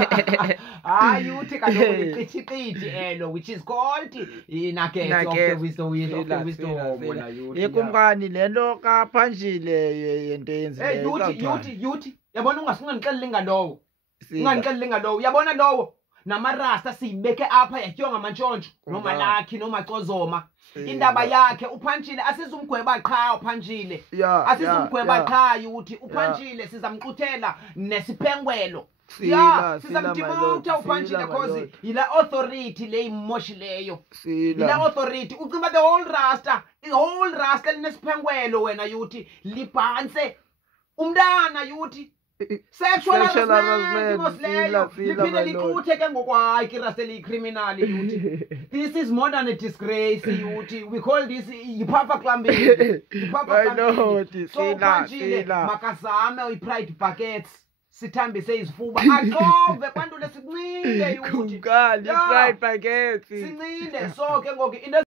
Hayi uthi kaloku liqithi elo which is called inugget of the wisdom wona youth. Yekumkani lento kaPhanjile yento yenzileyo. Yuthi yabona ungasingandixeleli ngalowo. Unganixeleli ngalowo. Yabona lowo namarasta siyibeke apha yatyiwa ngamantshontsho nomalakhi nomacozoma. Indaba yakhe uPhanjile asizumgweba qha uPhanjile. Asizumgweba qha yuthi uPhanjile sizamquthela nesiphengwelo. Yeah, sizamdimota uPhanjile because yila authority le imoshileyo. Yila authority ucimba the whole rasta linesiphengwelo wena yuthi libhanse umntana yuthi sexual harassment mosleyo liphinde liquthe ke ngokwayi irasta eliyicriminal yuthi. This is more than a disgrace yuthi. We call this yipapa clumbing. So Phanjile makazame uyi-pride buckets sithambise izifuba aqove kwanto lesincinde yuthi. Kumkani pride buckets. Sincinde so ke ngoku into